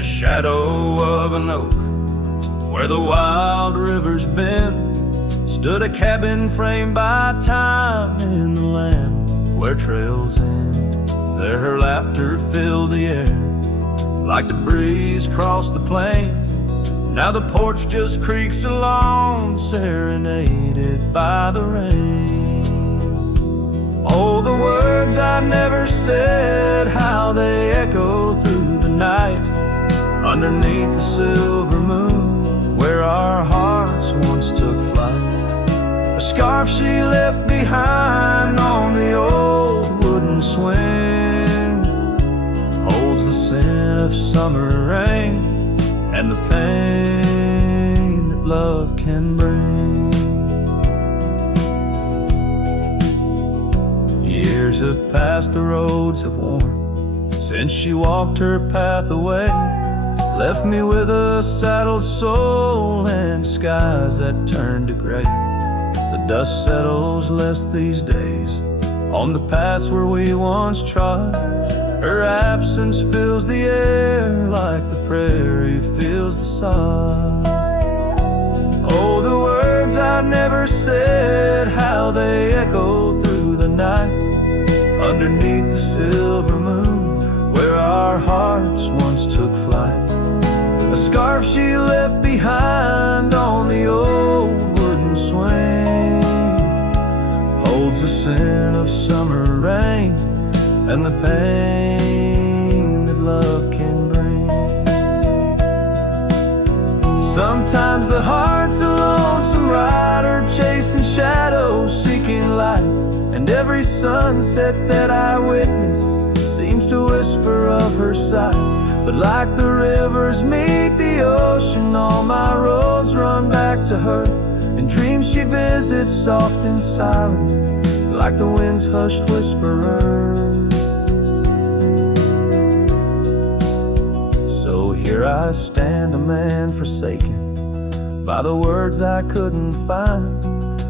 the shadow of an oak, where the wild river's bend, stood a cabin framed by time in the land where trails end. There her laughter filled the air, like the breeze across the plains. Now the porch just creaks along, serenaded by the rain. Oh, the words I never said, how they echo through the night, underneath the silver moon, where our hearts once took flight. A scarf she left behind on the old wooden swing holds the scent of summer rain and the pain that love can bring. Years have passed, the roads have worn since she walked her path away, left me with a saddled soul and skies that turned to gray. The dust settles less these days on the paths where we once trod. Her absence fills the air like the prairie fills the sod. Oh, the words I never said, how they echo through the night, underneath the silver moon, where our hearts once took flight. A scarf she left behind on the old wooden swing holds the scent of summer rain and the pain that love can bring. Sometimes the heart's a lonesome rider, chasing shadows, seeking light, and every sunset that I witness seems to whisper of her sight. But like the rivers meet the ocean, all my roads run back to her, and dreams she visits soft and silent, like the wind's hushed whisperer. So here I stand, a man forsaken by the words I couldn't find,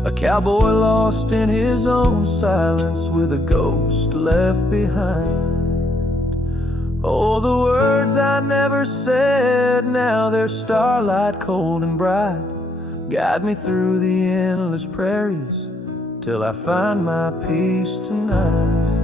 a cowboy lost in his own silence with a ghost left behind. Oh, the words I never said, now they're starlight cold and bright, guide me through the endless prairies till I find my peace tonight.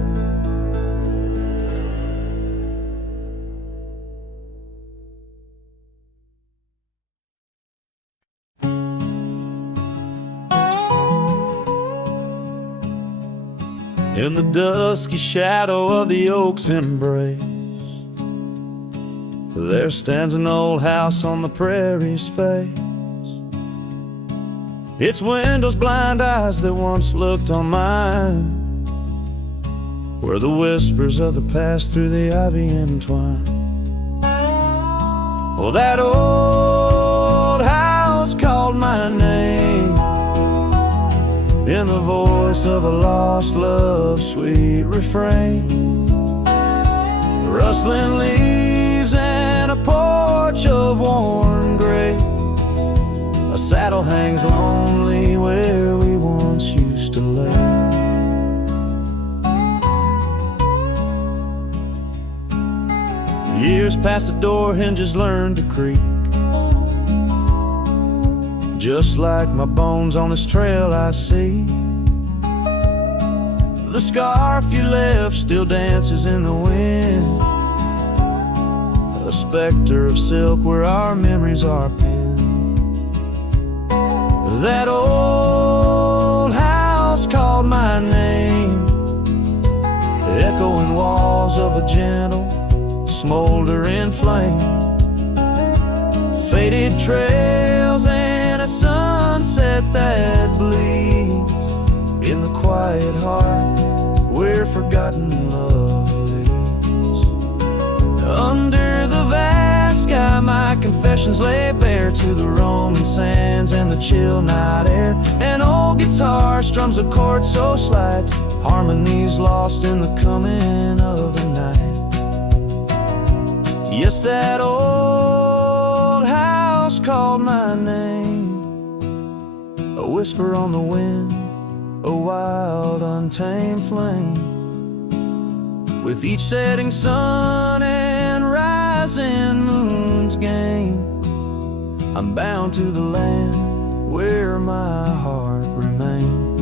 In the dusky shadow of the oak's embrace, there stands an old house on the prairie's face. Its windows blind eyes that once looked on mine, where the whispers of the past through the ivy entwine. Oh, that old house called my name in the voice of a lost love's sweet refrain. Rustling leaves and a porch of worn gray, a saddle hangs lonely where we once used to lay. Years past, the door hinges learned to creak, just like my bones on this trail I see. The scarf you left still dances in the wind, a specter of silk where our memories are pinned. That old house called my name, echoing walls of a gentle, smoldering flame. Faded trails and a sunset that bleeds in the quiet heart where forgotten love lives. Under the vast sky, my confessions lay bare to the roaming sands and the chill night air. An old guitar strums a chord so slight, harmonies lost in the coming of the night. Yes, that old house called my name, a whisper on the wind, a wild untamed flame. With each setting sun and rising rising moon's game. I'm bound to the land where my heart remains.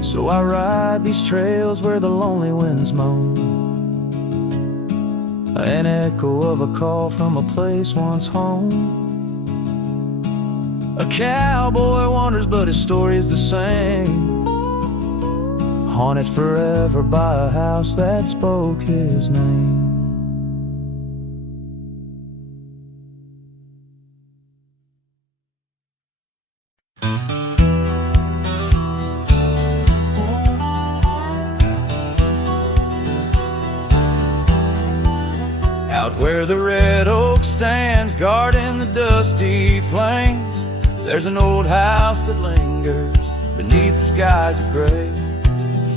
So I ride these trails where the lonely winds moan, an echo of a call from a place once home. A cowboy wanders but his story is the same, haunted forever by a house that spoke his name. Out where the red oak stands guarding the dusty plains, there's an old house that lingers beneath the skies of gray.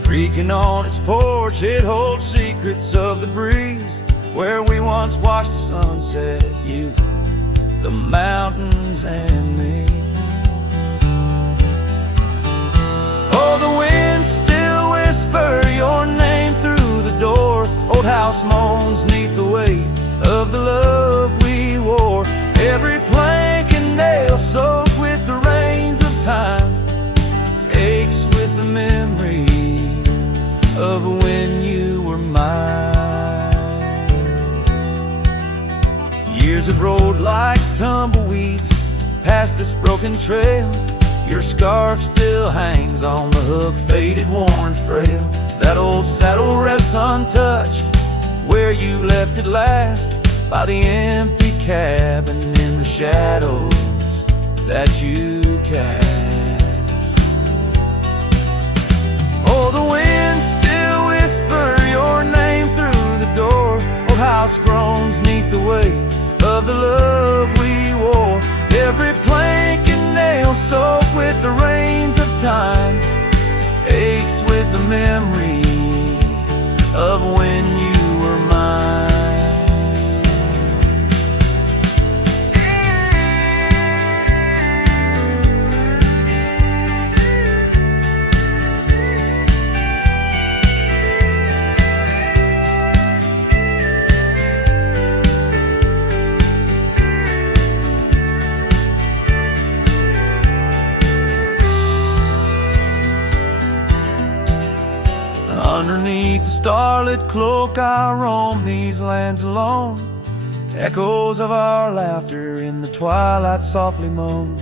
Creaking on its porch, it holds secrets of the breeze, where we once watched the sunset, you, the mountains, and me. Oh, the winds still whisper your name through the door. Old house moans neath the weight of the love we wore. Every plank and nail soaked with the rains of time aches with the memory of when you were mine. Years have rolled like tumbleweeds past this broken trail. Your scarf still hangs on the hook, faded, worn, frail. That old saddle rests untouched where you left it last, by the empty cabin in the shadows that you cast. Oh, the winds still whisper your name through the door. Old house groans neath the weight of the love we wore. Every plank and nail soaked with the rains of time aches with the memory of when you were mine. Underneath the starlit cloak I roam these lands alone. Echoes of our laughter in the twilight softly moan.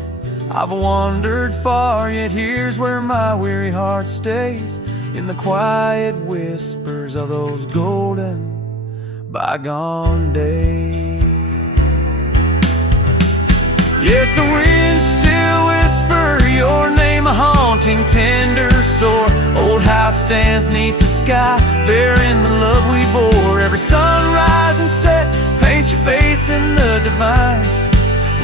I've wandered far, yet here's where my weary heart stays, in the quiet whispers of those golden bygone days. Yes, the winds still whisper your name, a haunting, tender, sore. Old house stands neath the sky, bearing the love we bore. Every sunrise and set paints your face in the divine,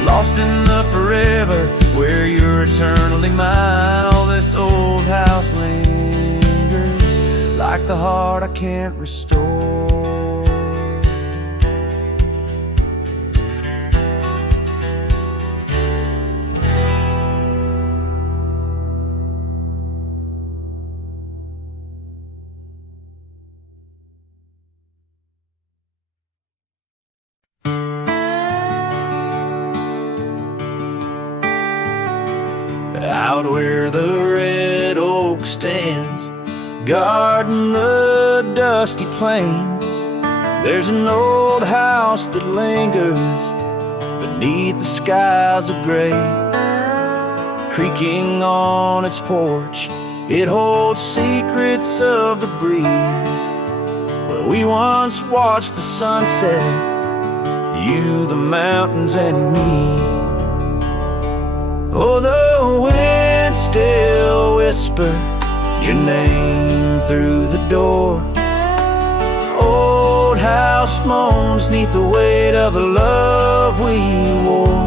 lost in the forever where you're eternally mine. All this old house lingers like the heart I can't restore. Out where the red oak stands, guarding the dusty plains, there's an old house that lingers beneath the skies of gray. Creaking on its porch, it holds secrets of the breeze, where we once watched the sunset, you, the mountains, and me. Oh, the wind still whisper your name through the door. Old house moans neath the weight of the love we wore.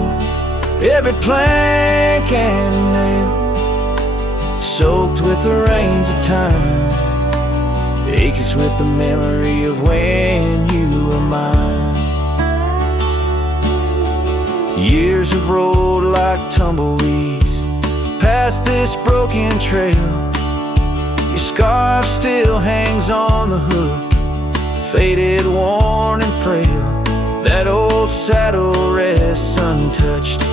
every plank and nail, soaked with the rains of time, aches with the memory of when you were mine. Years have rolled like tumbleweeds past this broken trail. Your scarf still hangs on the hook, faded, worn and frail. That old saddle rests untouched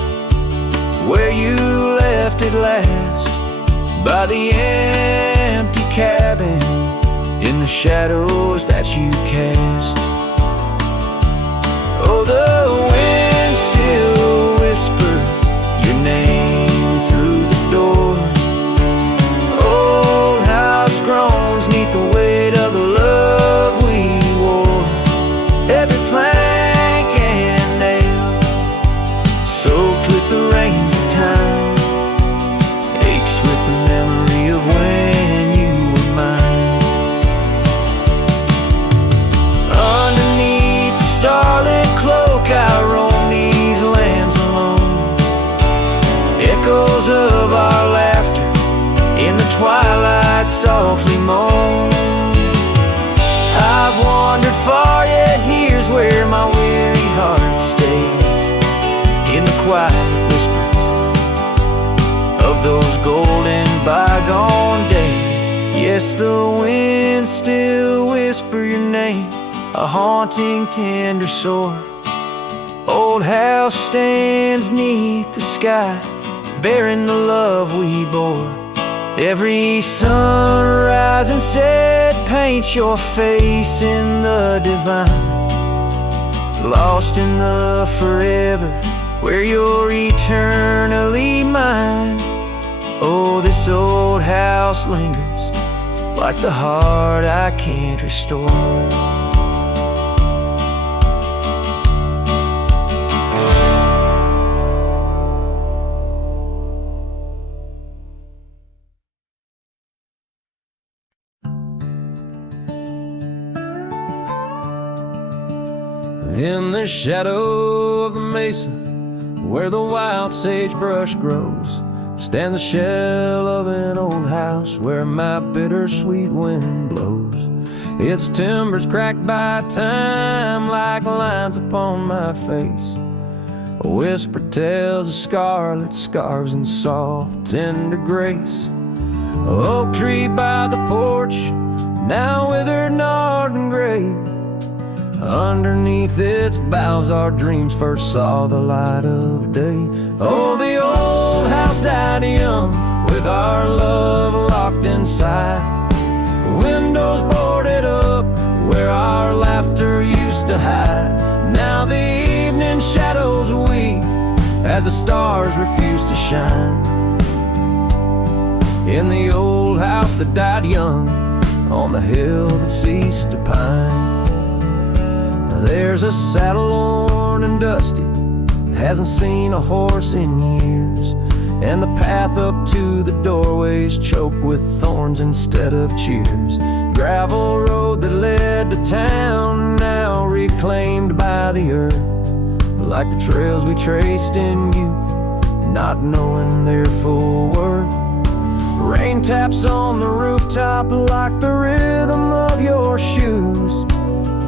where you left it last, by the empty cabin in the shadows that you cast. Oh, the wind still whispers your name through the door. Old house groans neath the weight of the love we wore. Every plank and nail, soaked with the rains of time, aches with the memory of when you were mine. Underneath the starlit cloak I roam these lands alone. Echoes of our laughter in the twilight softly moan. I've wandered far, yet here's where my weary heart stays, in the quiet whispers of those golden bygone days. Yes, the wind still whisper your name, a haunting tender sore. Old house stands neath the sky, bearing the love we bore. Every sunrise and set paints your face in the divine, lost in the forever where you're eternally mine. Oh, this old house lingers like the heart I can't restore. In the shadow of the mesa, where the wild sagebrush grows, stands the shell of an old house where my bittersweet wind blows. Its timbers cracked by time like lines upon my face. A whisper tells of scarlet scarves and soft tender grace. A oak tree by the porch, now withered, gnarled and gray. Underneath its boughs our dreams first saw the light of day. Oh, the old house died young with our love locked inside. Windows boarded up where our laughter used to hide. Now the evening shadows weep as the stars refuse to shine. In the old house that died young on the hill that ceased to pine. There's a saddle worn and dusty, hasn't seen a horse in years, and the path up to the doorway's choked with thorns instead of cheers. Gravel road that led to town, now reclaimed by the earth, like the trails we traced in youth, not knowing their full worth. Rain taps on the rooftop like the rhythm of your shoes,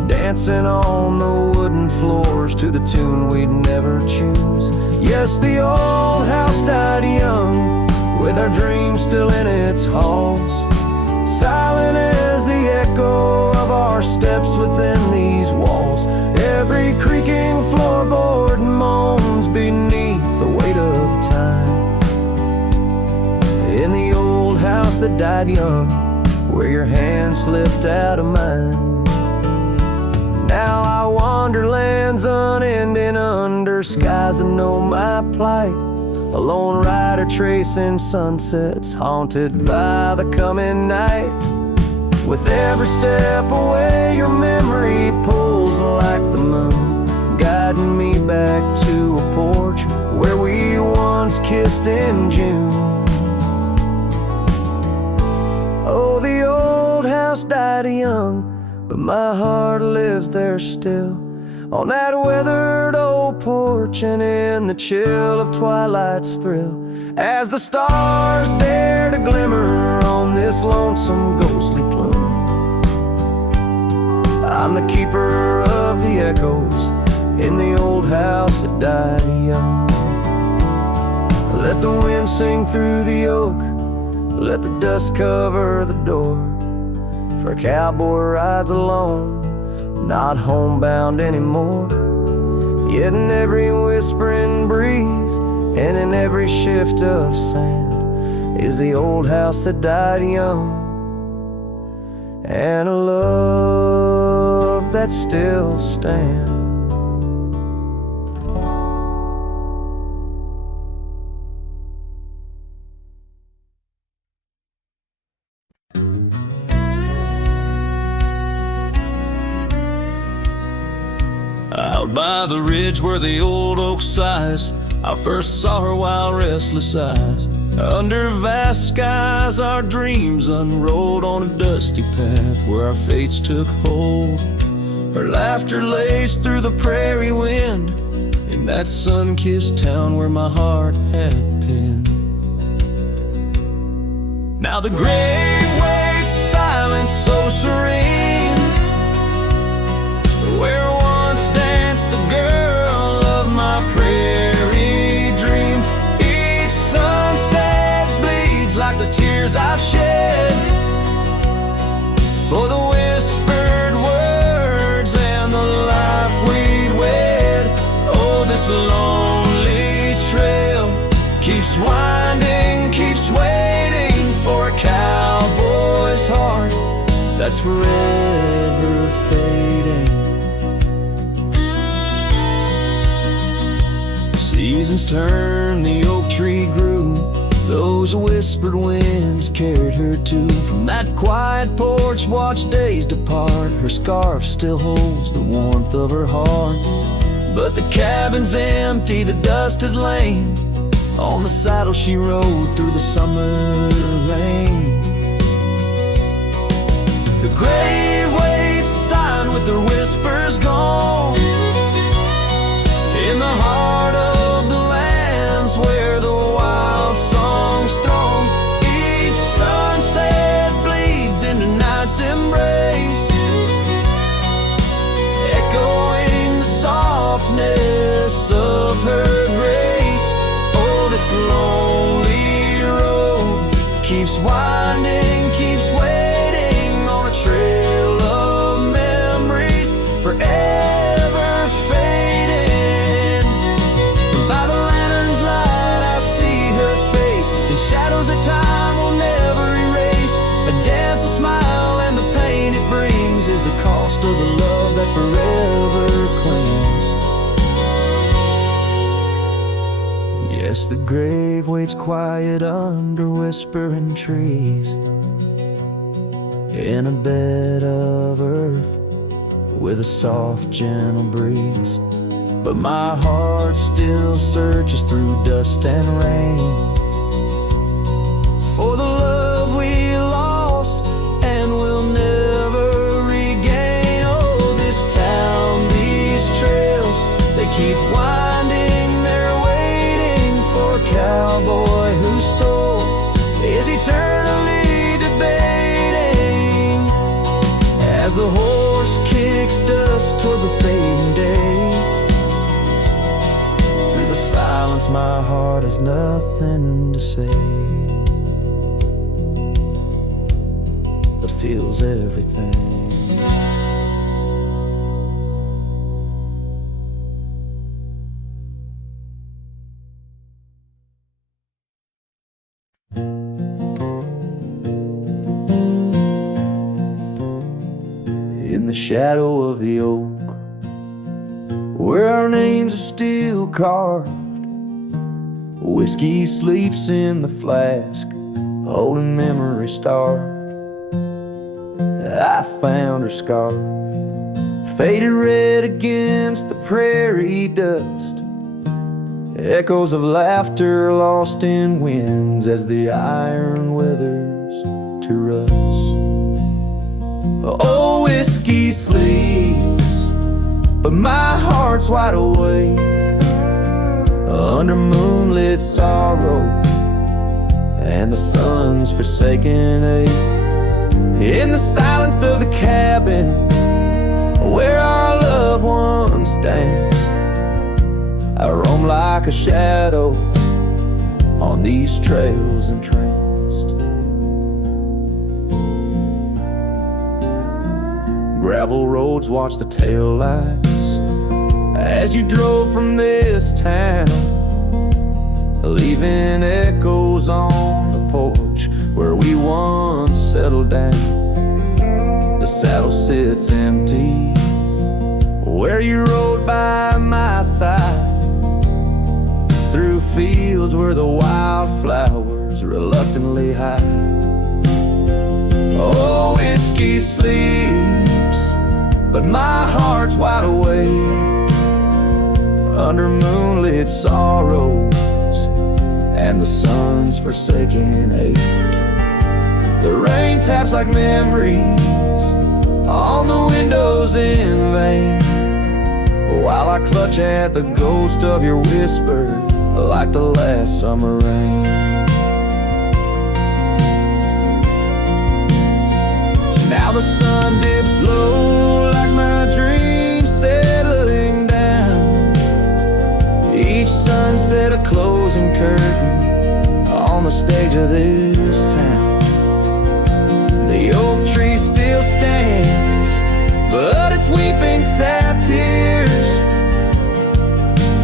dancing on the wooden floors to the tune we'd never choose. Yes, the old house died young with our dreams still in its halls, silent as the echo of our steps within these walls. Every creaking floorboard moans beneath the weight of time. In the old house that died young, where your hand slipped out of mine. Now I wander lands unending under skies that know my plight. A lone rider tracing sunsets haunted by the coming night. With every step away your memory pulls like the moon, guiding me back to a porch where we once kissed in June. Oh, the old house died young, but my heart lives there still, on that weathered old porch and in the chill of twilight's thrill, as the stars dare to glimmer on this lonesome ghostly plume. I'm the keeper of the echoes in the old house that died young. Let the wind sing through the oak, let the dust cover the door, for a cowboy rides alone, not homebound anymore. Yet in every whispering breeze and in every shift of sand is the old house that died young, and a love that still stands. Out by the ridge where the old oak sighs, I first saw her wild restless eyes. Under vast skies our dreams unrolled on a dusty path where our fates took hold. Her laughter laced through the prairie wind in that sun-kissed town where my heart had pinned. Now the grave waits silent, so serene, where once danced the girl of my prairie dream. Each sunset bleeds like the tears I've shed for the whispered words and the life we'd wed. Oh, this lonely trail keeps winding, keeps waiting for a cowboy's heart that's forever fading. Seasons turned, the oak tree grew, those whispered winds carried her to. From that quiet porch watch days depart, her scarf still holds the warmth of her heart. But the cabin's empty, the dust has lain on the saddle she rode through the summer rain. The grave waits silent with her whispers gone in the heart of the lands where the wild songs throng. Each sunset bleeds into night's embrace, echoing the softness of her grace. Oh, this lonely road keeps winding, keeps waiting on a trail of memories forever fading. By the lantern's light I see her face in shadows that time will never erase. A dance, a smile, and the pain it brings is the cost of the love that forever clings. Yes, the grave waits quiet under whispering trees, in a bed of earth with a soft, gentle breeze. But my heart still searches through dust and rain for the love we lost and will never regain. Oh, this town, these trails, they keep winding, they're waiting for a cowboy whose soul is eternally debating as the horse kicks dust towards a fading day. Through the silence my heart has nothing to say, but feels everything. In the shadow of the oak, where our names are still carved, whiskey sleeps in the flask, holding memory starved. I found her scarf, faded red against the prairie dust, echoes of laughter lost in winds as the iron weathers to rust. Oh, whiskey sleeps but my heart's wide awake under moonlit sorrow and the sun's forsaken ache. In the silence of the cabin where our loved ones dance, I roam like a shadow on these trails entranced. Gravel roads watch the tail lights as you drove from this town, leaving echoes on the porch where we once settled down. The saddle sits empty where you rode by my side, through fields where the wildflowers reluctantly hide. Oh, whiskey sleeps, but my heart's wide awake under moonlit sorrows and the sun's forsaken ache. The rain taps like memories on the windows in vain, while I clutch at the ghost of your whisper like the last summer rain. Now the sun dips low like my dreams settling down, each sunset a closing curtain on the stage of this town. The oak tree still stands, but it's weeping sad tears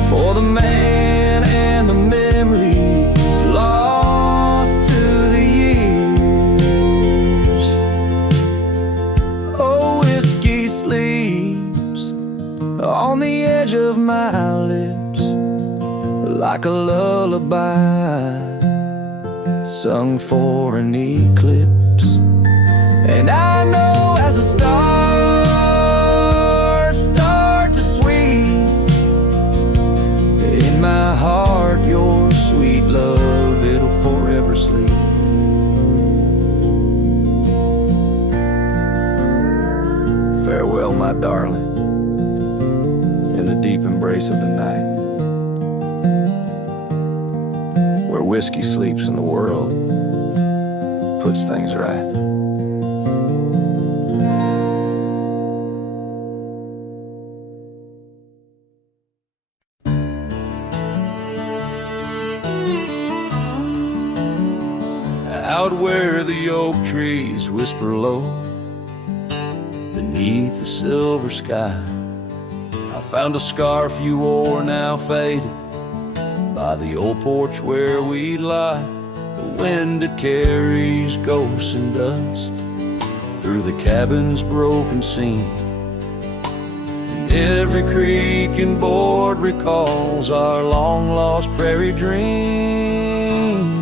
for the man and the memories lost to the years. Oh, whiskey sleeps on the edge of my lips like a lullaby sung for an eclipse. And I know as the stars start to swing in my heart, your sweet love, it'll forever sleep. Farewell, my darling, in the deep embrace of the night, where whiskey sleeps and the world puts things right. Out where the oak trees whisper low beneath the silver sky, I found a scarf you wore, now faded, by the old porch where we lie. The wind it carries ghosts and dust through the cabin's broken seam, and every creak and board recalls our long-lost prairie dream.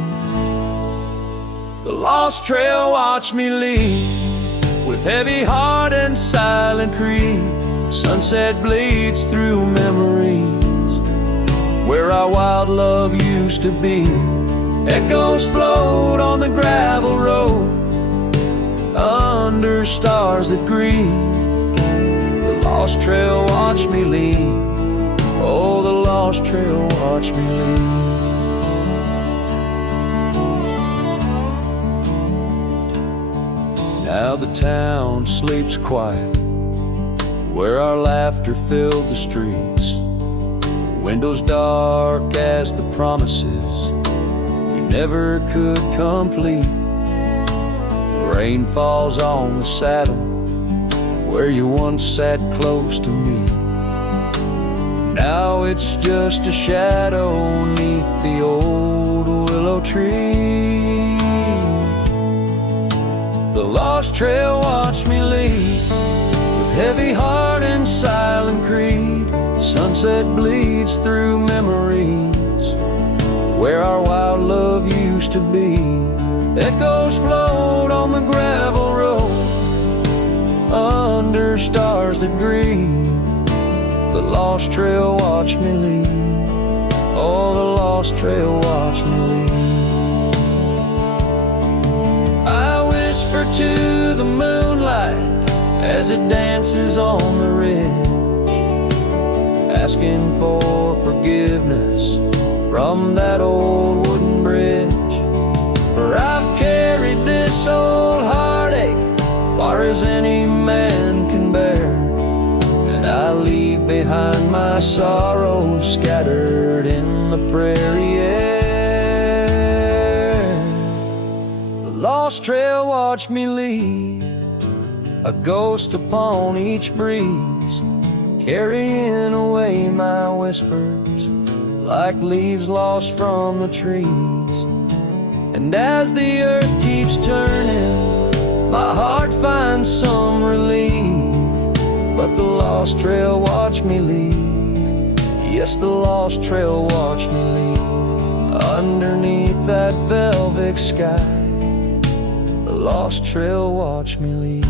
The lost trail watched me lead with heavy heart and silent creed. Sunset bleeds through memories where our wild love used to be. Echoes float on the gravel road under stars that grieve. The lost trail watched me lead. Oh, the lost trail watched me lead. Now the town sleeps quiet where our laughter filled the streets. Windows dark as the promises we never could complete. Rain falls on the saddle where you once sat close to me. Now it's just a shadow neath the old willow tree. The lost trail watched me lead with heavy heart and silent creed. Sunset bleeds through memories where our wild love used to be. Echoes float on the gravel road under stars that grieve. The lost trail watched me lead. Oh, the lost trail watched me lead. I whisper to the moonlight as it dances on the ridge. asking for forgiveness from that old wooden bridge. For I've carried this old heartache far as any man can bear, and I leave behind my sorrows scattered in the prairie air. The lost trail watched me leave, a ghost upon each breeze, carrying away my whispers like leaves lost from the trees. And as the earth keeps turning, my heart finds some relief. But the lost trail watched me leave. Yes, the lost trail watched me leave. Underneath that velvet sky, the lost trail watched me leave.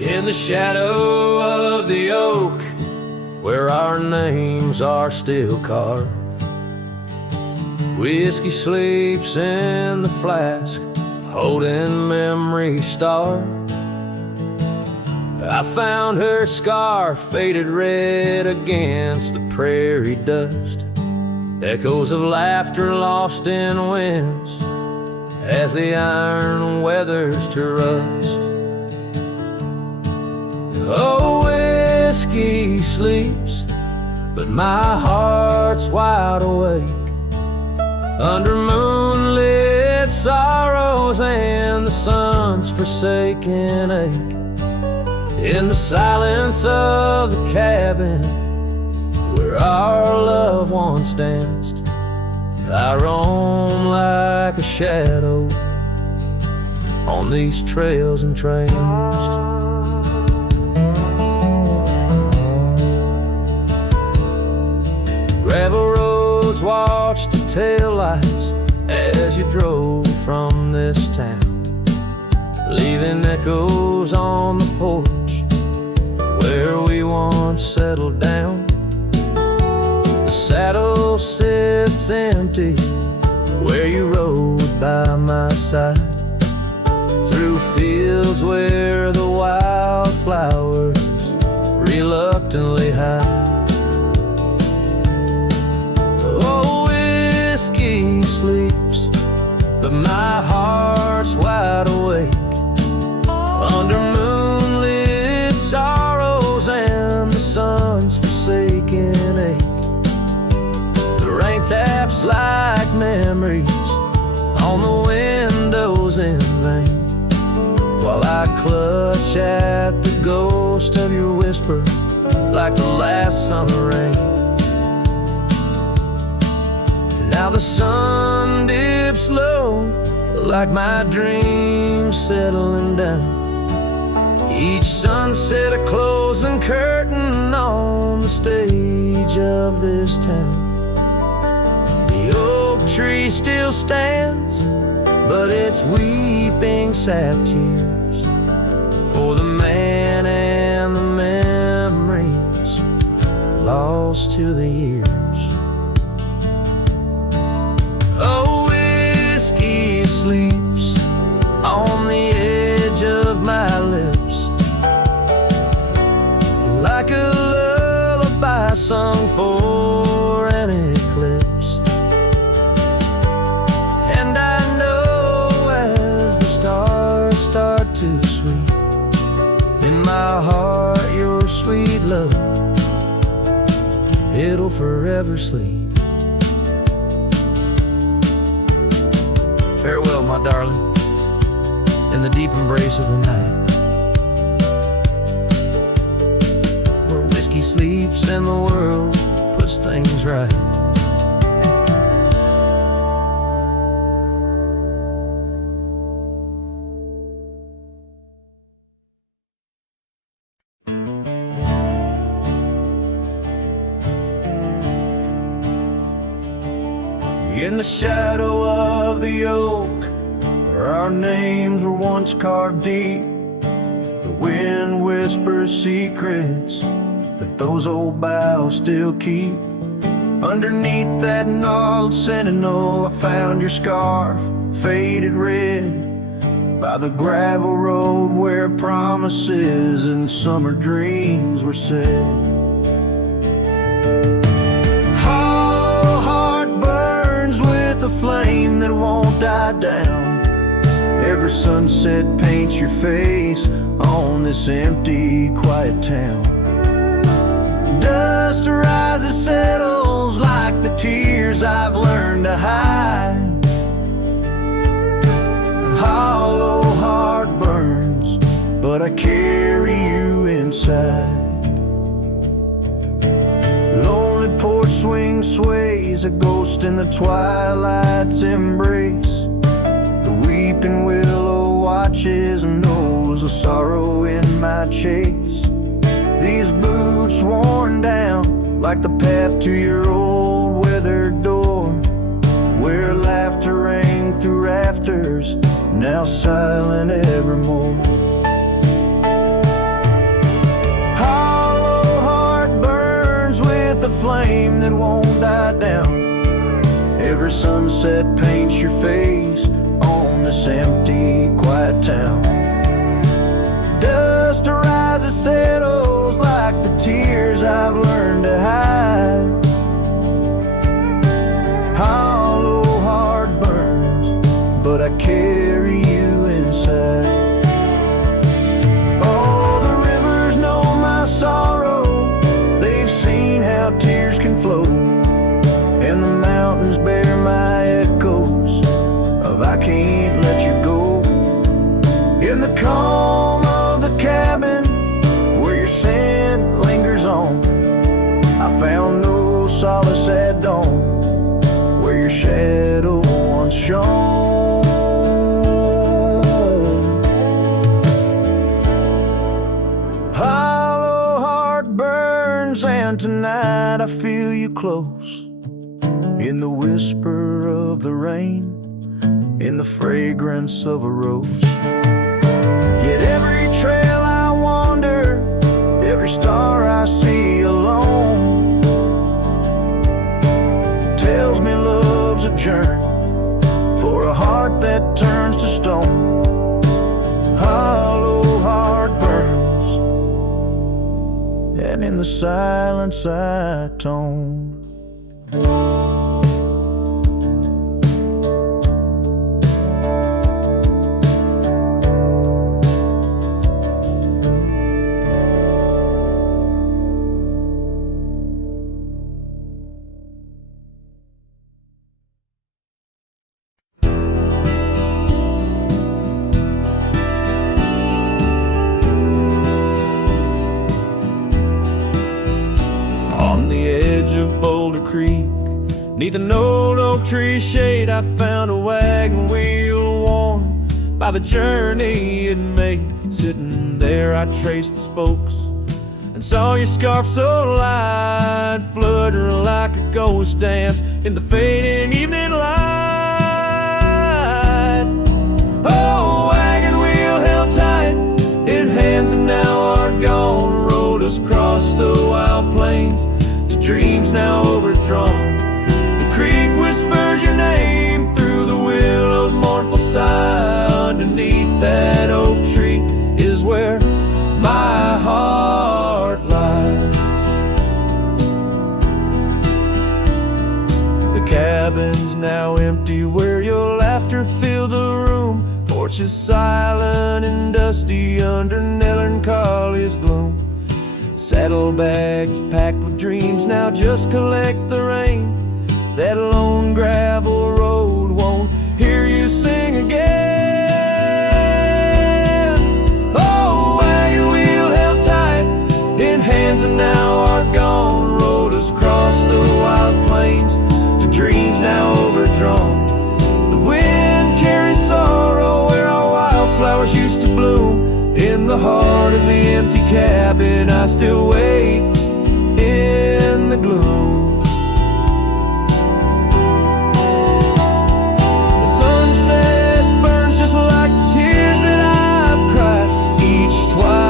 In the shadow of the oak, where our names are still carved, whiskey sleeps in the flask, holding memory starved. I found her scarf faded red against the prairie dust, echoes of laughter lost in winds as the iron weathers to rust. Oh, whiskey sleeps, but my heart's wide awake under moonlit sorrows and the sun's forsaken ache. In the silence of the cabin where our loved ones danced, I roam like a shadow on these trails entranced. Gravel roads watch the taillights as you drove from this town, leaving echoes on the porch where we once settled down. The saddle sits empty where you rode by my side, through fields where the wildflowers reluctantly hide. Whiskey sleeps, but my heart's wide awake under moonlit sorrows and the sun's forsaken ache. The rain taps like memories on the windows in vain, while I clutch at the ghost of your whisper like the last summer rain. Now the sun dips low like my dreams settling down. Each sunset a closing curtain on the stage of this town. The oak tree still stands, but it's weeping sad tears for the man and the memories lost to the years. Oh, whiskey sleeps on the edge of my lips like a lullaby sung for an eclipse. And I know as the stars start to sweep in my heart, your sweet love, it'll forever sleep. Farewell, my darling, in the deep embrace of the night, where whiskey sleeps and the world puts things right. In the shadow of the oak, where our names were once carved deep, The wind whispers secrets that those old boughs still keep. Underneath that gnarled sentinel, I found your scarf, faded red, by the gravel road where promises and summer dreams were said. Hollow heart burns with a flame that won't die down. Every sunset paints your face on this empty, quiet town. Dust rises, settles like the tears I've learned to hide. Hollow heart burns, but I carry you inside. Lonely porch swing sways, a ghost in the twilight's embrace. The weeping willow watches and knows the sorrow in my chase. These boots worn down like the path to your old weathered door, where laughter rang through rafters, now silent evermore. Hollow heart burns with a flame that won't die down. Every sunset paints your face on this empty, quiet town. Dust rises, settles like the tears I've learned to hide. Hollow heart burns, but I carry you inside. Oh, the rivers know my sorrow, they've seen how tears can flow, and the mountains bear my echoes of I can't let you go. In the calm of the cabin where your scent lingers on, I found no solace at dawn, where your shadow once shone. Hollow heart burns, and tonight I feel you close, in the whisper of the rain, in the fragrance of a rose. Yet every trail I wander, every star I see alone, tells me love's a journey for a heart that turns to stone. Hollow heart burns, and in the silence I atone. Neath an old oak tree shade, I found a wagon wheel worn by the journey it made. Sitting there, I traced the spokes and saw your scarf so light, flutter like a ghost dance in the fading evening light. Oh, wagon wheel held tight in hands that now are gone, rode us across the wild plains to dreams now overdrawn. Creek whispers your name through the willow's mournful sigh. Underneath that oak tree is where my heart lies. The cabin's now empty where your laughter filled the room. Porch is silent and dusty under melancholy's gloom. Saddlebags packed with dreams now just collect the rain. That lone gravel road won't hear you sing again. Oh, wagon wheel held tight in hands that now are gone, rode us across the wild plains to dreams now overdrawn. The wind carries sorrow where our wildflowers used to bloom. In the heart of the empty cabin, I still wait in the gloom. Like the tears that I've cried each twilight.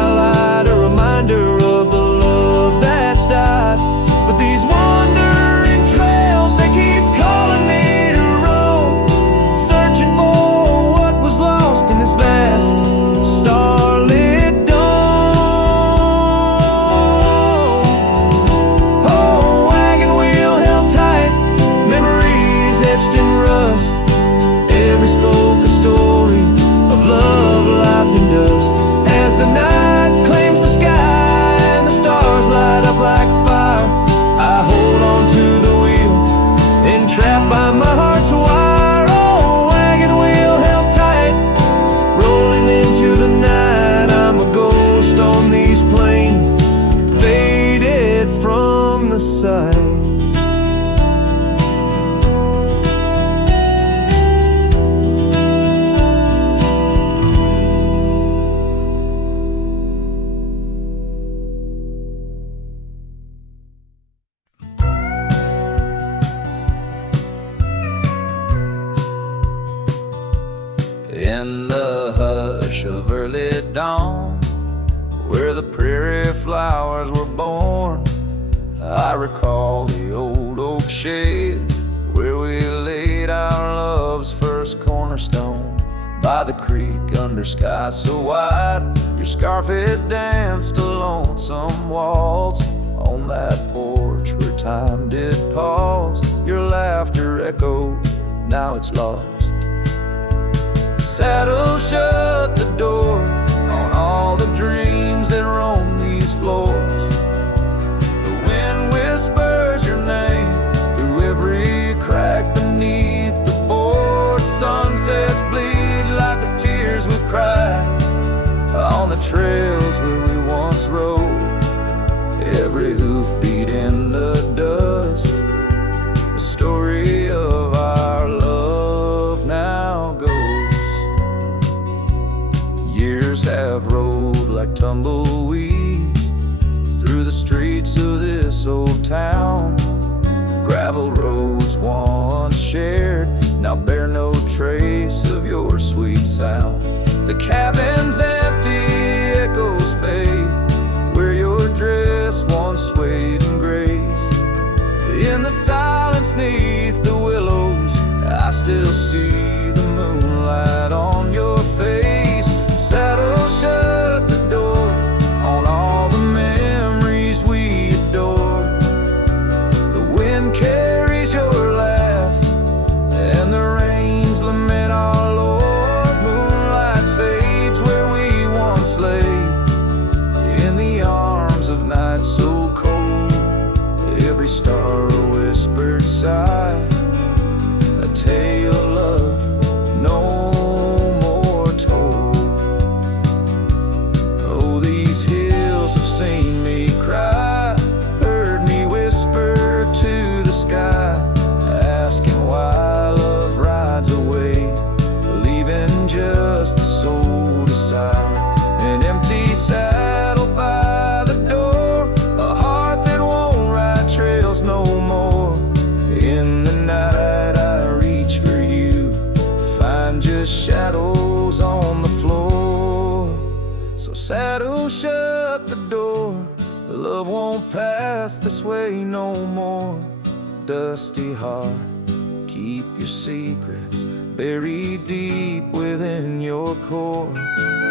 sight. In the hush of early dawn, where the prairie flowers were born, I recall the old oak shed where we laid our love's first cornerstone. By the creek under sky so wide, your scarf it danced a lonesome waltz. On that porch where time did pause, your laughter echoed, now it's lost. Saddle shut the door on all the dreams that roam these floors. The wind whispers your name through every crack beneath the board. Sunsets bleed like the tears we've cried on the trails where we once rode. Every hoofbeat in the dust, the story of our love now goes. Years have rolled like tumbleweeds through the streets of this old town. Gravel roads once shared now bear no trace of your sweet sound. The cabin's empty, echoes fade where your dress once swayed in grace. In the silence neath the willows, I still see the moonlight on your face. Saddle shut the door on all the memories we adore. The wind carries your laugh and the rains lament our Lord. Moonlight fades where we once lay in the arms of night so cold. Every star a whispered sigh, a tale of love no more told. Oh, these hills have seen me cry, heard me whisper to the sky, asking why love rides away, leaving just the soul to sigh. An empty saddle by the door, a heart that won't ride trails no more. In the night I reach for you, find just shadows on the floor. So saddle shut the door, love won't pass this way no more. Dusty heart, keep your secrets buried deep within your core.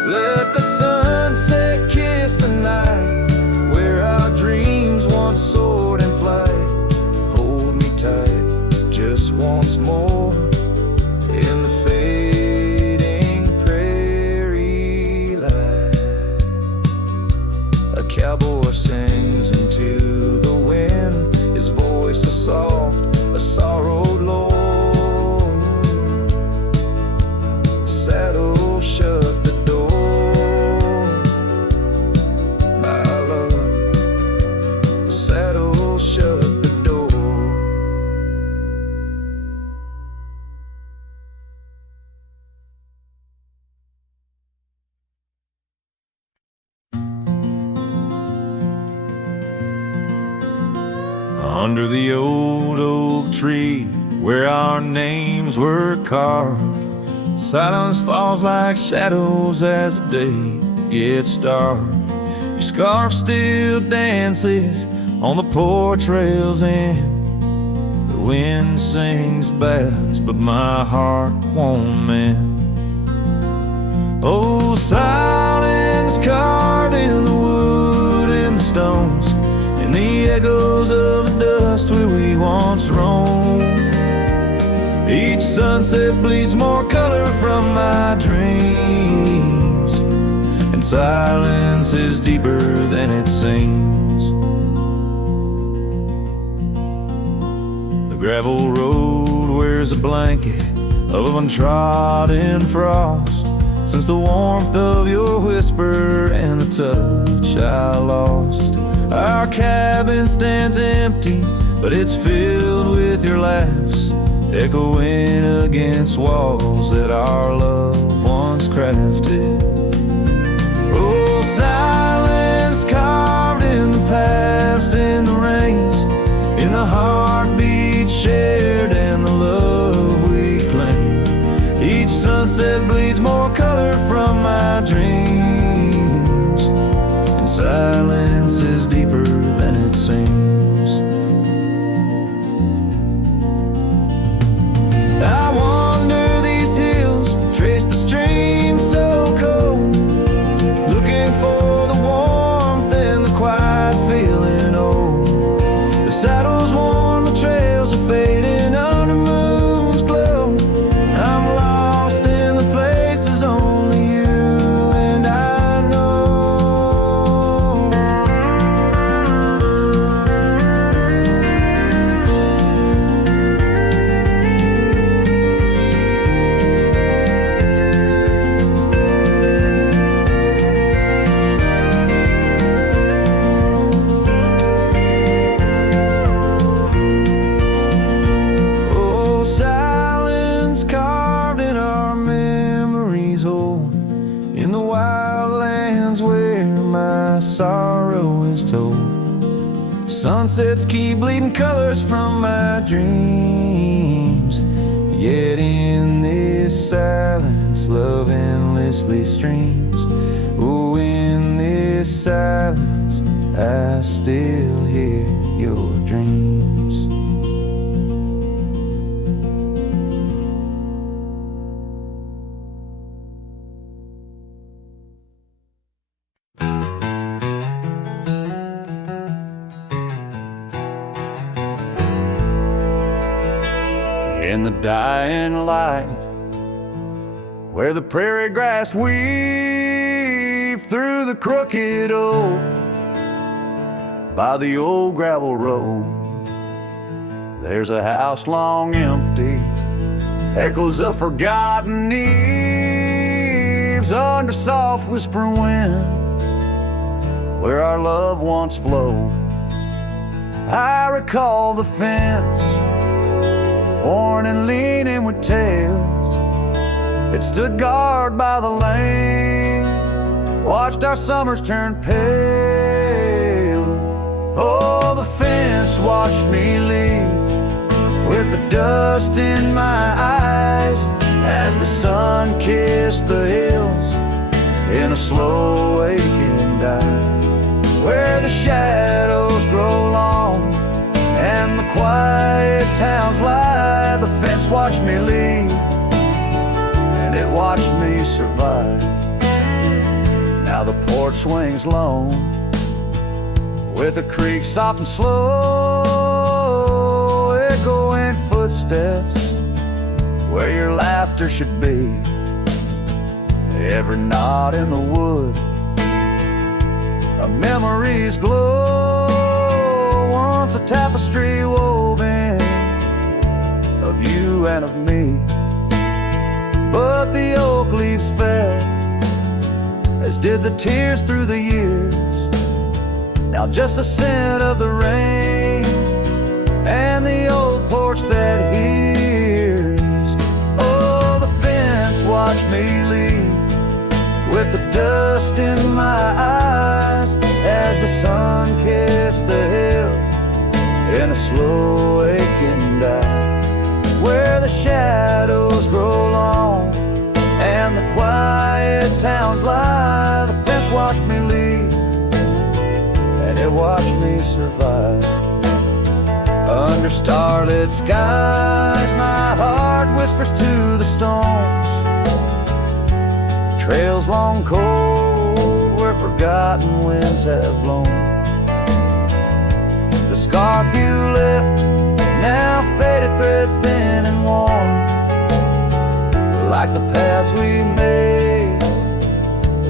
Let the sunset kiss the night where our dreams once soared in flight. Hold me tight just once more in the fading prairie light. A cowboy sings into the wind, his voice is soft, a sorrowed lord. Saddle shut the door, my love. Saddle shut the door. Under the old oak tree where our names were carved, silence falls like shadows as the day gets dark. Your scarf still dances on the porch rails and the wind sings bass, but my heart won't mend. Oh, silence carved in the wood and the stones, and the echoes of the dust where we once roamed. Each sunset bleeds more color from my dreams, and silence is deeper than it seems. The gravel road wears a blanket of untrodden frost, since the warmth of your whisper and the touch I lost. Our cabin stands empty, but it's filled with your laughs, echoing against walls that our loved ones crafted. Oh, silence carved in the paths, in the rains, in the heartbeat shared and the love we claim. Each sunset bleeds more color from my dreams, and silence is deeper than it seems. I wander these hills, trace the stream so cold, looking for the warmth and the quiet feeling old. The saddle's worn, the trails are fading under moon's glow. I'm lost in the places only you and I know. Oh, silence carved in our memories old, in the wild lands where my sorrow is told. Sunsets keep bleeding colors from my dreams, yet in this silence love endlessly streams. Oh, in this silence I still hear your dreams. In the dying light, where the prairie grass weave through the crooked oak, by the old gravel road, there's a house long empty, echoes of forgotten eves under soft whispering wind, where our love once flowed. I recall the fence, worn and leaning with tails. It stood guard by the lane, watched our summers turn pale. Oh, the fence watched me leave with the dust in my eyes as the sun kissed the hills in a slow waking dive, where the shadows grow long and the quiet towns lie. The fence watched me leave, and it watched me survive. Now the porch swings lone, with the creek soft and slow, echoing footsteps where your laughter should be. Every knot in the wood, a memory's glow, once a tapestry woven of you and of me. But the oak leaves fell, as did the tears through the years. Now just the scent of the rain and the old porch that hears. Oh, the fence watched me leave with the dust in my eyes as the sun kissed the hills in a slow aching dive, where the shadows grow long and the quiet towns lie. The fence watched me leave, and it watched me survive. Under starlit skies, my heart whispers to the stones, trails long cold where forgotten winds have blown. The scarf you left, now faded threads thin and worn, like the paths we made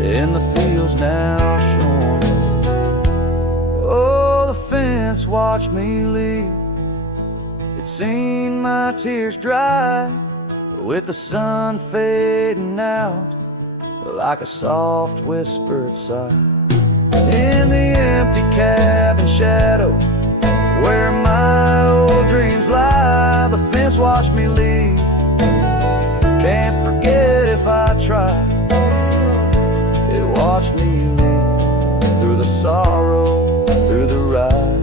in the fields now shorn. Oh, the fence watched me leave, it's seen my tears dry, with the sun fading out like a soft whispered sigh. In the empty cabin watch me leave. Can't forget if I try. It watched me leave through the sorrow, through the ride.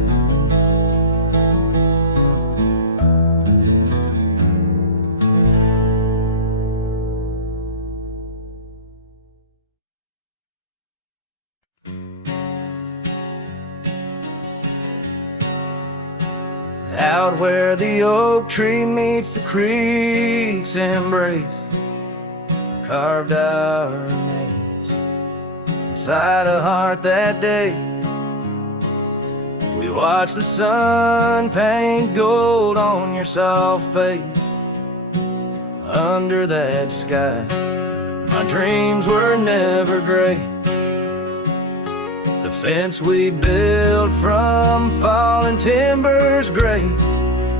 Out where the oak tree meets the creek's embrace, carved our names inside a heart that day. We watched the sun paint gold on your soft face. Under that sky, my dreams were never gray. The fence we built from fallen timbers gray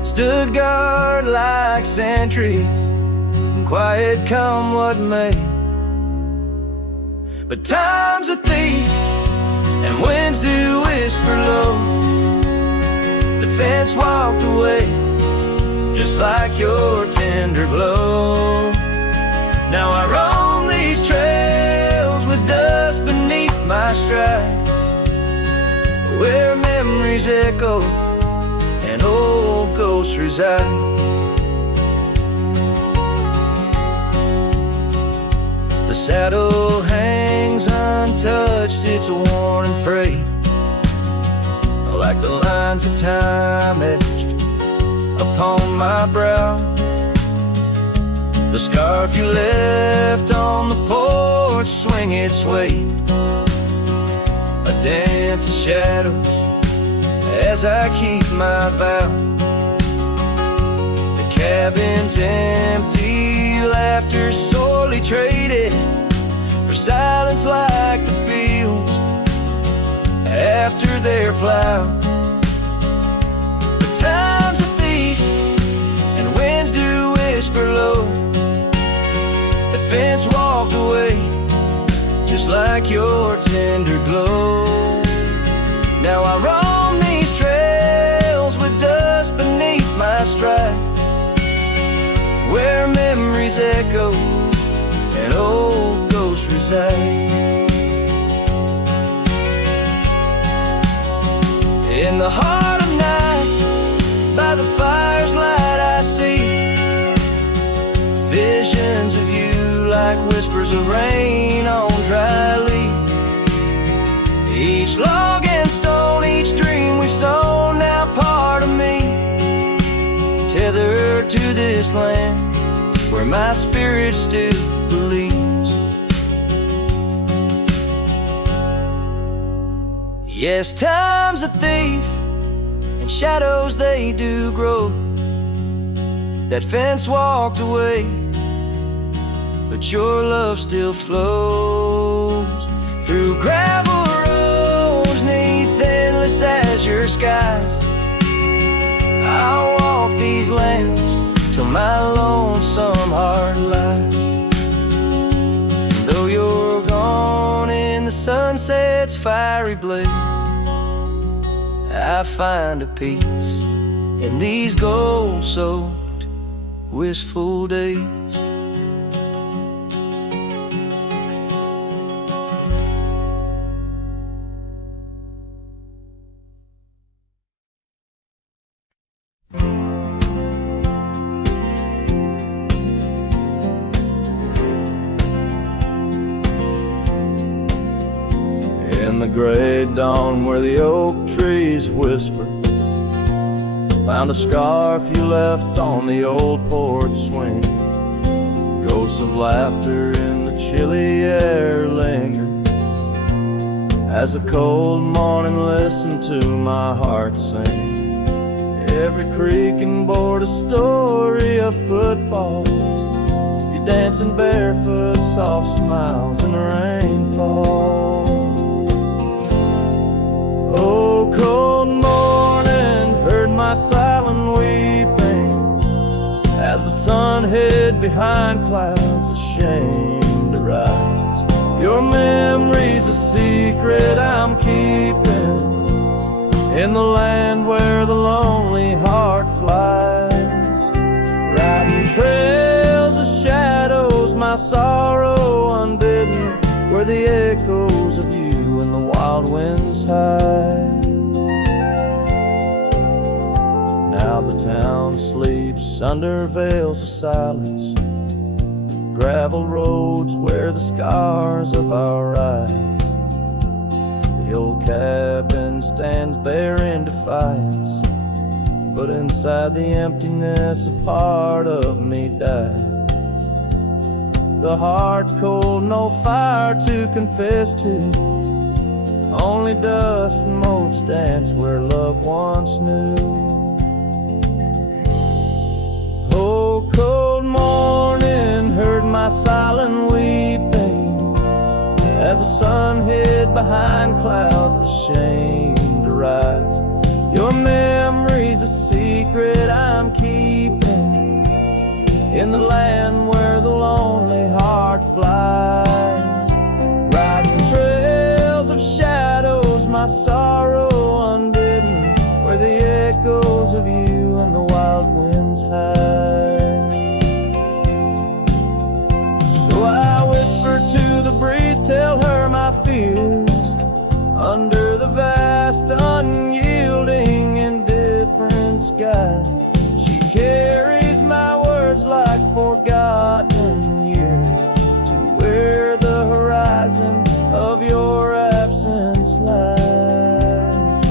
stood guard like sentries, quiet come what may. But time's a thief and winds do whisper low. The fence walked away just like your tender glow. Now I roam these trails with dust beneath my stride, where memories echo and old ghosts reside. The saddle hangs untouched, it's worn and frayed, like the lines of time etched upon my brow. The scarf you left on the porch swing its weight, a dance of shadows as I keep my vow. The cabin's empty, laughter sorely traded for silence like the fields after their plow. But time's a thief and winds do whisper low. The fence walked away just like your tender glow. Now I roam these trails with dust beneath my stride, where memories echo and old ghosts reside. In the heart of night, by the fire's light I see visions of you like whispers of rain on dry leaves. Each log and stone, each dream we've sown, now part of me, tethered to this land where my spirit still believes. Yes, time's a thief and shadows they do grow. That fence walked away, but your love still flows through gravel roads neath endless azure skies. I'll walk these lands till my lonesome heart lies. And though you're gone in the sunset's fiery blaze, I find a peace in these gold-soaked, wistful days. In the gray dawn where the oak trees whisper, found a scarf you left on the old porch swing. Ghosts of laughter in the chilly air linger as the cold morning listened to my heart sing. Every creaking board a story of footfalls, you dancing barefoot, soft smiles in the rainfall. Oh, cold morning, heard my silent weeping as the sun hid behind clouds, ashamed to rise. Your memory's a secret I'm keeping in the land where the lonely heart flies, high. Now the town sleeps under veils of silence, gravel roads wear the scars of our eyes. The old cabin stands bare in defiance, but inside the emptiness a part of me died. The heart cold, no fire to confess to, only dust and motes dance where love once knew. Oh, cold morning, heard my silent weeping as the sun hid behind clouds ashamed to rise. Your memory's a secret I'm keeping in the land where the lonely heart flies, riding trails of shadows, my sorrow unbidden, where the echoes of you and the wild winds hide. So I whisper to the breeze, tell her my fears, under the vast unyielding indifferent skies. She carries my words like forgotten years to where the horizon of your absence lies.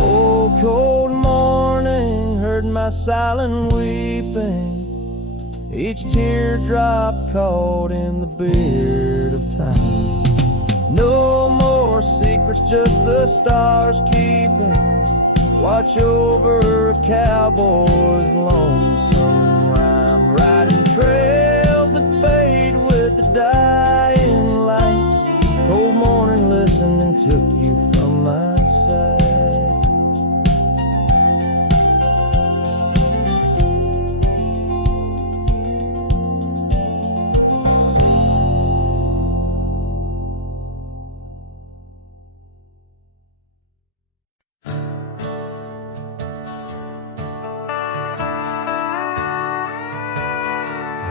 Oh, cold morning, heard my silent weeping, each teardrop caught in the beard of time. No more secrets, just the stars keeping watch over a cowboy's lonesome rhyme, riding trails that fade with the dying light. Cold morning listened and took you from my side.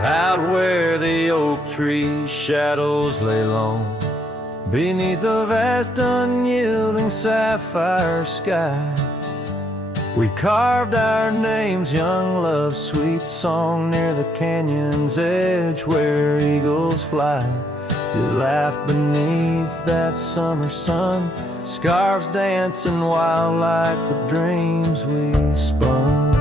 Out where the oak tree shadows lay long, beneath a vast unyielding sapphire sky, we carved our names, young love's sweet song, near the canyon's edge where eagles fly. You laughed beneath that summer sun, scarves dancing wild like the dreams we spun.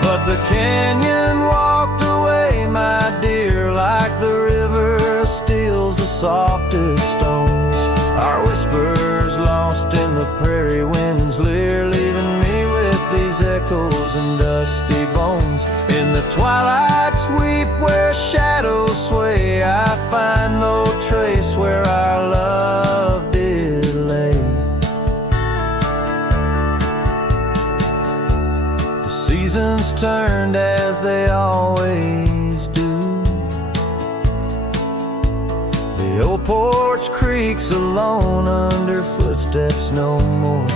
But the canyon walked away, my dear, like the river steals the softest stones. Our whispers lost in the prairie winds leer, leaving me with these echoes and dusty bones. In the twilight sweep where shadows sway, I find no trace where our love did lay. Seasons turned as they always do. The old porch creaks alone under footsteps no more,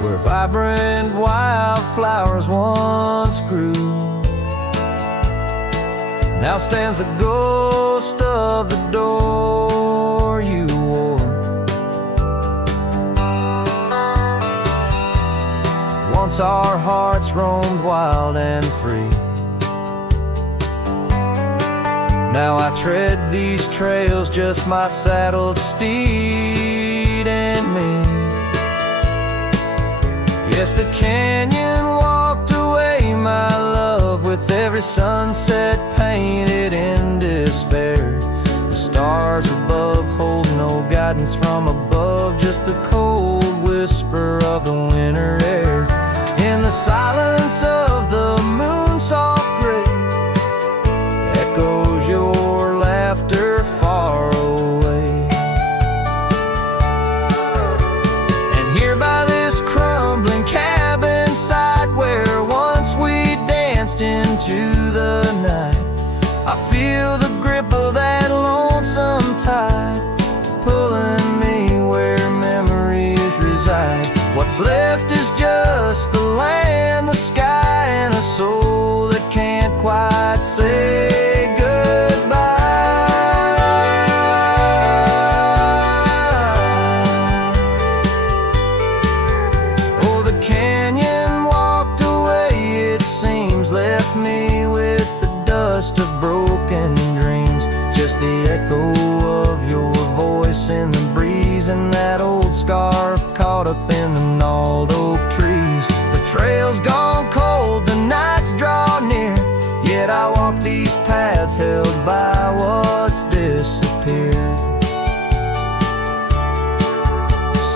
where vibrant wildflowers once grew. Now stands the ghost of the door you wore. Once our hearts roamed wild and free. Now I tread these trails, just my saddled steed and me. Yes, the canyon walked away, my love, with every sunset painted in despair. The stars above hold no guidance from above, just the cold whisper of the winter air. In the silence of the moon's soft gray, echoes your laughter far away. And here by this crumbling cabin site, where once we danced into the night, I feel the grip of that lonesome tide, pulling me where memories reside. What's left is just the land, the sky, and a soul that can't quite say goodbye. echo of your voice in the breeze, and that old scarf caught up in the gnarled oak trees. The trail's gone cold, the nights draw near, yet I walk these paths held by what's disappeared.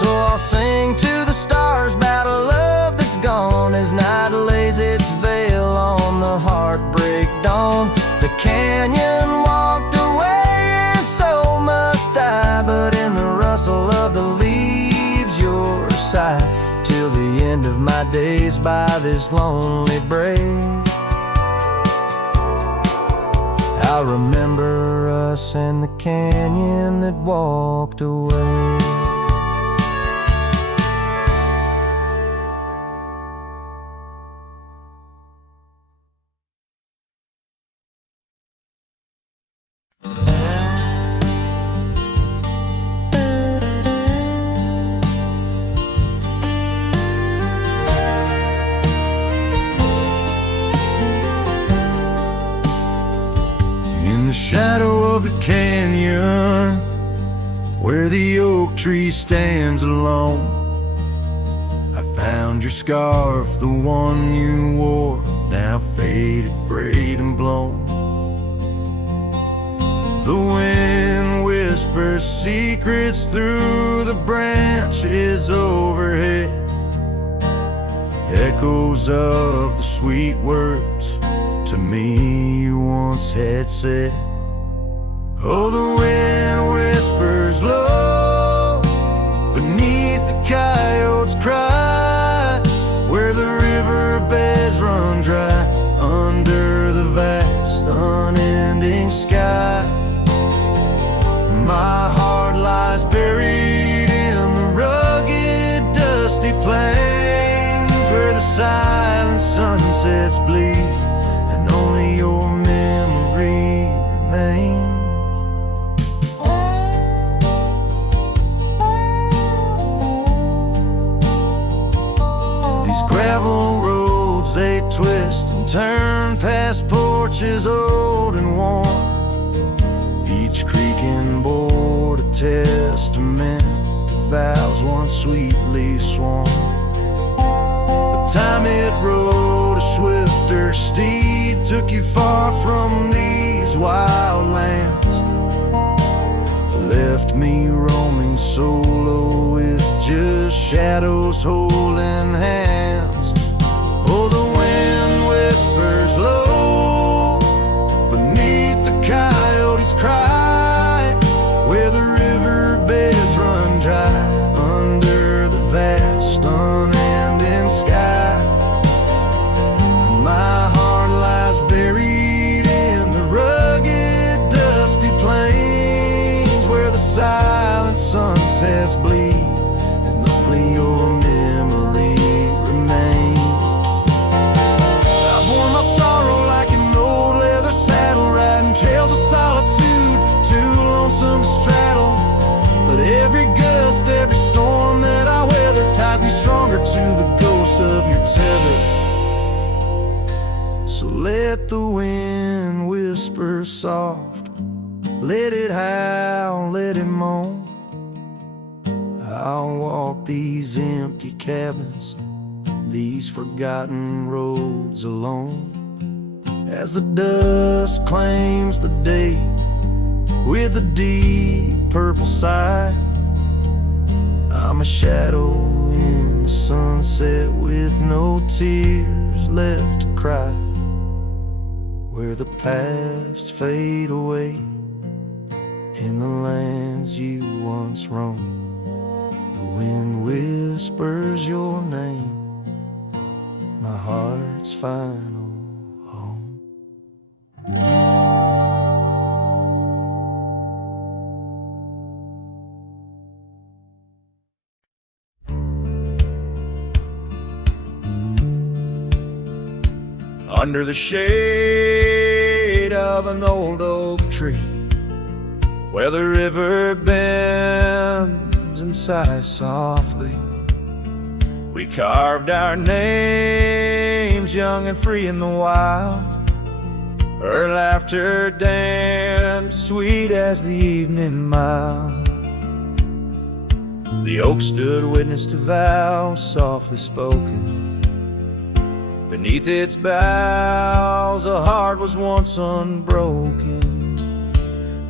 So I'll sing to the stars about a love that's gone as night lays its veil on the heartbreak dawn. The canyon walked away and so must I, but in the rustle of the leaves your side, till the end of my days by this lonely brave. I remember us and the canyon that walked away. In the shadow of the canyon, where the oak tree stands alone, I found your scarf, the one you wore, now faded, frayed and blown. The wind whispers secrets through the branches overhead, echoes of the sweet words to me you once had said. Oh, the wind whispers low beneath the coyote's cry, where the riverbeds run dry under the vast unending sky. My heart lies buried in the rugged dusty plains, where the silent sunsets bleed and only your memory remains. These gravel roads, they twist and turn past porches old and worn, each creaking board a testament to vows once sweetly sworn. But time it rode a swifter steed, took you far from these wild lands, left me roaming solo with just shadows holding hands. Oh, the wind whispers low beneath the coyote's cry, where the riverbeds run dry under the vast unending sky. My heart lies buried in the rugged dusty plains, where the silent sunsets bleed and only your memory remains. I've worn my sorrow like an old leather saddle, riding trails of solitude, too lonesome to straddle. But every gust, every storm that I weather ties me stronger to the ghost of your tether. So let the wind whisper soft, let it howl, let it moan. I'll walk these empty cabins, these forgotten roads alone, as the dust claims the day with a deep purple sigh. I'm a shadow in the sunset with no tears left to cry, where the past fade away in the lands you once roamed. The wind whispers your name, my heart's final home. Under the shade of an old oak tree, where the river bends and sighs softly, we carved our names young and free in the wild. Her laughter danced sweet as as the evening mild. The oak stood witness to vows softly spoken. Beneath its boughs a heart was once unbroken.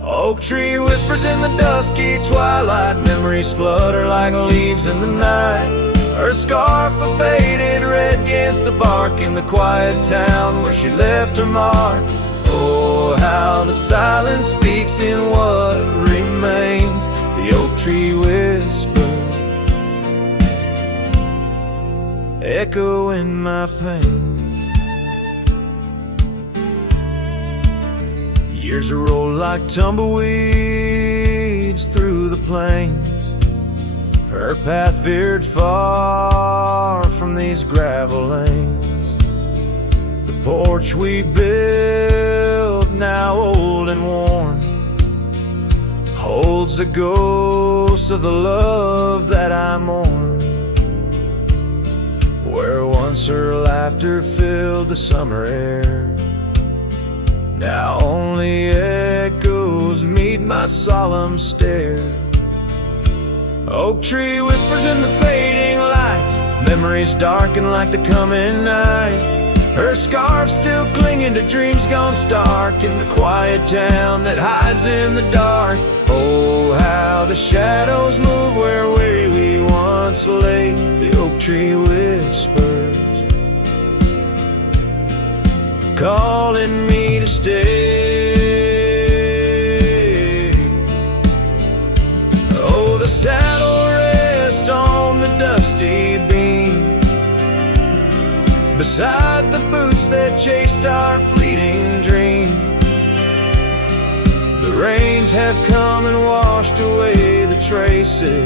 Oak tree whispers in the dusky twilight, memories flutter like leaves in the night. Her scarf a faded red against the bark in the quiet town where she left her mark. Oh, how the silence speaks in what remains. The oak tree whispers, echo in my pains. Years roll like tumbleweeds through the plains. Her path veered far from these gravel lanes. The porch we built, now old and worn, holds the ghost of the love that I mourn. Where once her laughter filled the summer air, now only echoes meet my solemn stare. Oak tree whispers in the fading light, memories darken like the coming night. Her scarf still clinging to dreams gone stark in the quiet town that hides in the dark. Oh, how the shadows move where we once lay. The oak tree whispers, calling me to stay. Oh, the saddle rests on the dusty beam, beside the boots that chased our fleeting dream. The rains have come and washed away the traces,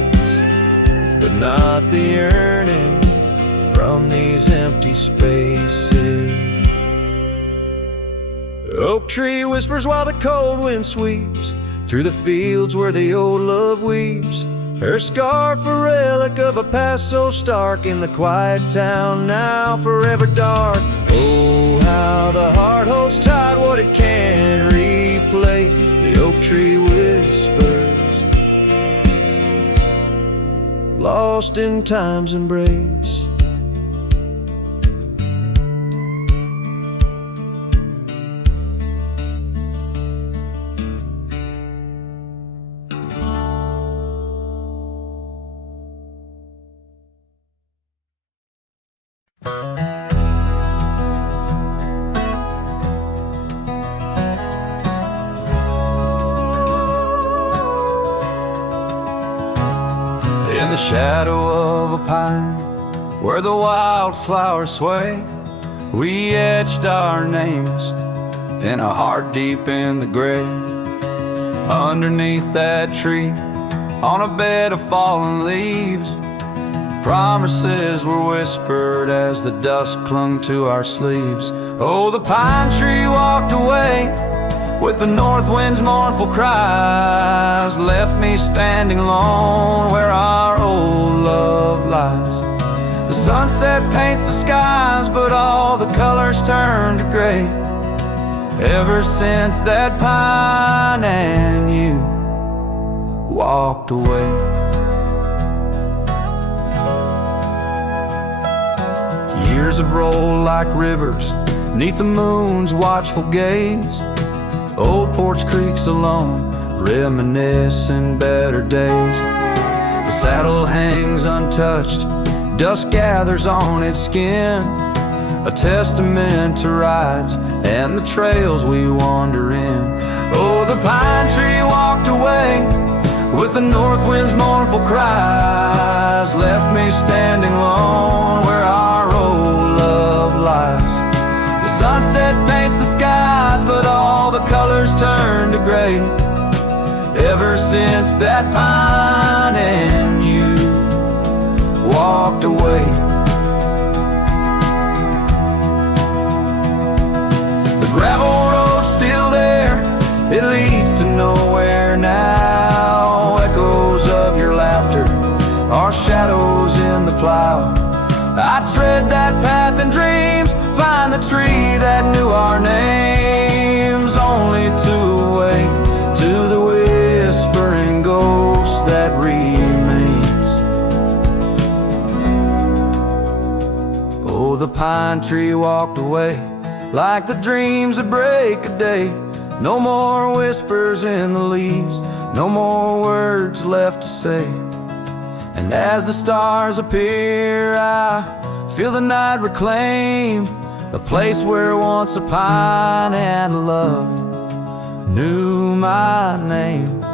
but not the yearning from these empty spaces. Oak tree whispers while the cold wind sweeps through the fields where the old love weeps. Her scarf a relic of a past so stark in the quiet town now forever dark. Oh, how the heart holds tight what it can't replace. The oak tree whispers, lost in time's embrace. In the shadow of a pine, where the wildflowers sway, we etched our names in a heart deep in the grave. Underneath that tree, on a bed of fallen leaves, promises were whispered as the dust clung to our sleeves. Oh, the pine tree walked away with the north wind's mournful cries, left me standing alone where our old love lies. The sunset paints the skies, but all the colors turn to gray. Ever since that pine and you walked away. Years have rolled like rivers neath the moon's watchful gaze. Old porch creaks alone, reminiscing better days. The saddle hangs untouched, dust gathers on its skin, a testament to rides and the trails we wander in. Oh, the pine tree walked away with the north wind's mournful cries, left me standing alone where our old love lies. The sunset paints the skies, but all the colors turn to gray. Ever since that pine and you walked away. The gravel road's still there, it leads to nowhere now. Echoes of your laughter are shadows in the plow. I tread that path in dreams, find the tree that knew our names, only to awake to the wind pine tree walked away, like the dreams that break a day. No more whispers in the leaves, no more words left to say. And as the stars appear, I feel the night reclaim the place where once a pine and love knew my name.